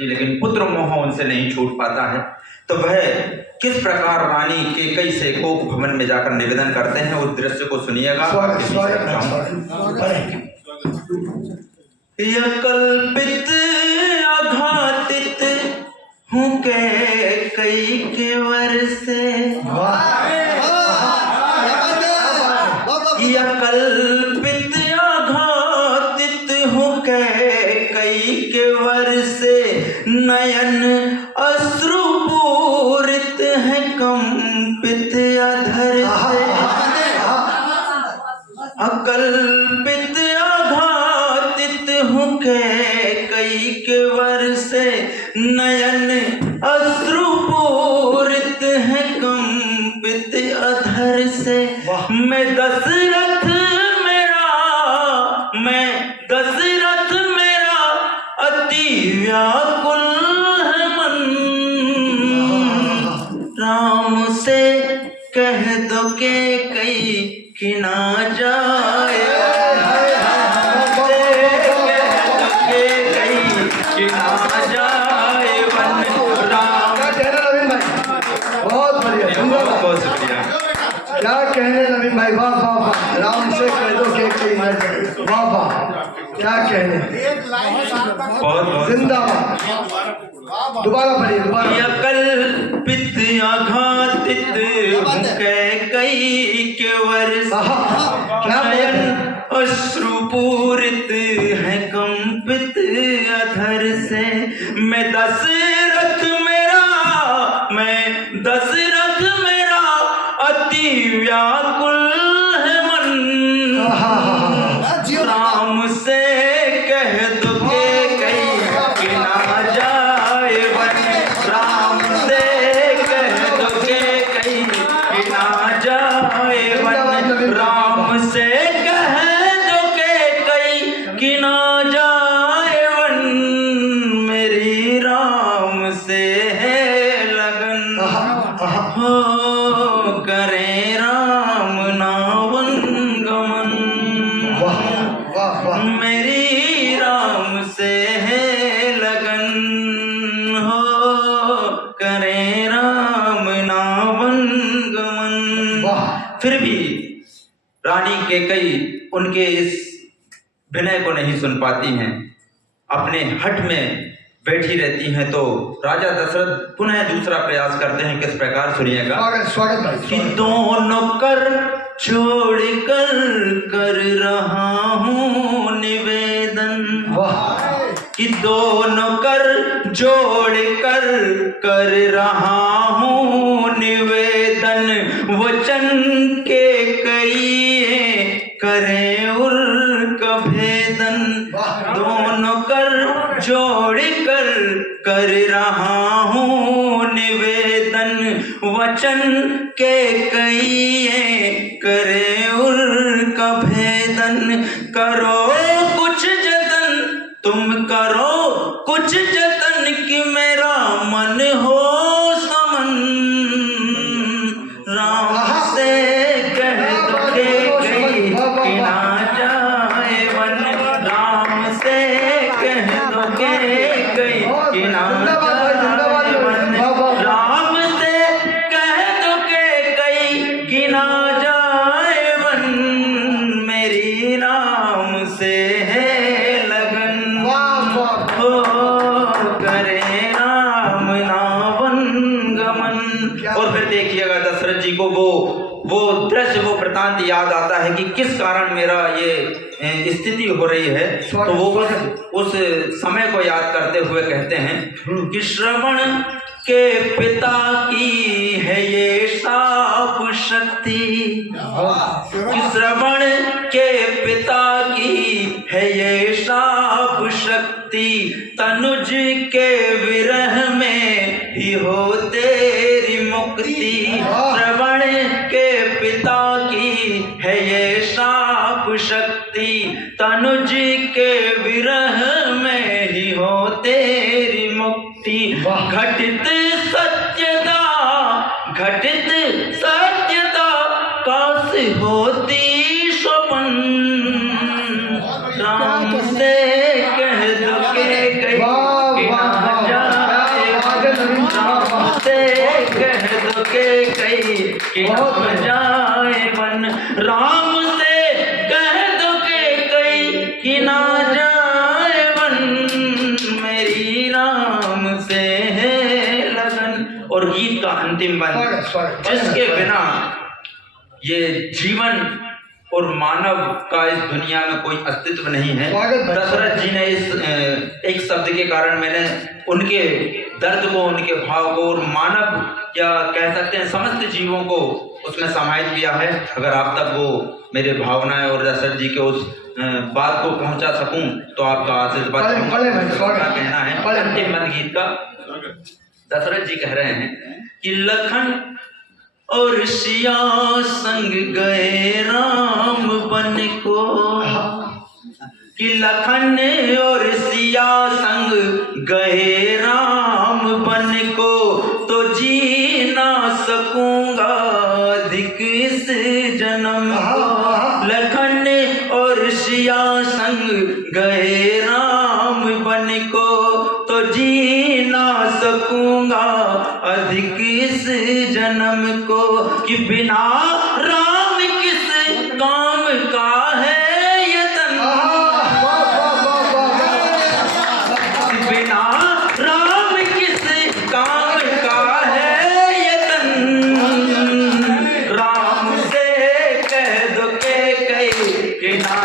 लेकिन पुत्र मोह उनसे नहीं छूट पाता है। तो वह किस प्रकार रानी कैकेयी से कोक भवन में जाकर निवेदन करते हैं, उस दृश्य को सुनिएगा। यह कल्पित आघातित हूँ कैकेयी के वर से, यह कल्पित आघातित हूँ कैकेयी के वर से, नयन अश्रुपूरित है कंपित अधर से, अकल्पित आघातित हूँ कैकेयी के वर से, नयन अश्रुपूरित है कंपित अधर से। मैं दशरथ मेरा अति व्याकुल है मन, राम से कह दो कैकेयी कि ना जाए, कि ना जाए वन राम। बहुत बढ़िया, बहुत शुक्रिया। क्या कहने नवीन भाई, वाह वाह वाह। राम से कह दो कैकेयी ना जाए, वाह वाह, क्या कहने, बहुत जिंदाबाद। दोबारा पढ़िए, दोबारा। यह कल्पित आघातित हूँ कैकेयी के वर से, नयन अश्रुपूरित है कंपित अधर से। मैं दशरथ मेरा अति व्याकुल है मन, राम से कह दो कैकेयी कि ना जाए वन, राम से कह दो कैकेयी कि ना जाए वन, राम से कह दो कैकेयी कि ना जाए वन, मेरी राम से है लगन, हो करे राम नावन गमन, मेरी राम से है लगन, हो करे राम नावन गमन। फिर भी रानी कैकेयी उनके इस विनय को नहीं सुन पाती हैं, अपने हठ में बैठी रहती हैं। तो राजा दशरथ पुनः दूसरा प्रयास करते हैं, किस प्रकार सुनिएगा। कि दोनों कर छोड़ कर रहा हूँ निवेदन, कि दोनों कर जोड़ कर रहा हूँ निवेदन, वचन कैकेयी करें उनका भेदन, दोनों कर जोड़ कर रहा हूँ निवेदन, वचन कैकेयी करे उनका भेदन। करो कुछ जतन, तुम करो कुछ जतन, कि मेरा मन हो समन, राम से कह दो कैकेयी कि ना जाए वन, राम से कह दो कैकेयी कि ना जाए वन, राम से कह दो कैकेयी कि ना जाए वन, मेरी राम से है लगन, हो करे राम नावन गमन। और फिर देखिएगा दशरथ जी को वो दृश्य, वो वृतांत याद आता है कि किस कारण मेरा ये स्थिति हो रही है। तो वो उस समय को याद करते हुए कहते हैं कि श्रवण के पिता की है ये शाप शक्ति, कि श्रवण के पिता की है ये शाप शक्ति, तनुज के विरह में ही हो तेरी मुक्ति, श्रवण के पिता की है ये शाप शक्ति, तनुज के विरह में ही हो तेरी मुक्ति। घटित सत्यता काश होती स्वपन, राम से कह दो कैकेयी कि ना कि न जाए वन। राम से कह दो के कई कि ना जाए वन, मेरी राम से है लगन। और गीत का अंतिम बंद, जिसके बिना ये जीवन और मानव का इस दुनिया में कोई अस्तित्व नहीं है। दशरथ जी ने इस एक शब्द के कारण मैंने उनके दर्द को, उनके भाव को और मानव या कह सकते हैं समस्त जीवों को उसमें समाहित किया है। अगर आप तक वो मेरे भावनाएं और दशरथ जी के उस बात को पहुंचा सकूं तो आपका आशीर्वाद का कहना है। अंतिम बंद गीत का दशरथ जी कह रहे हैं कि लखन और सिया संग गए राम बन को, कि लखन और सिया संग गए राम बन को, तो जी ना सकूंगा अधिक इस जन्म को। लखन और सिया संग गए राम बन को, तो जी ना सकूंगा अधिक इस जन्म को। कि बिना राम किस काम का है ये तन, बिना राम किस काम का है ये तन। राम से कह दो के कई कि ना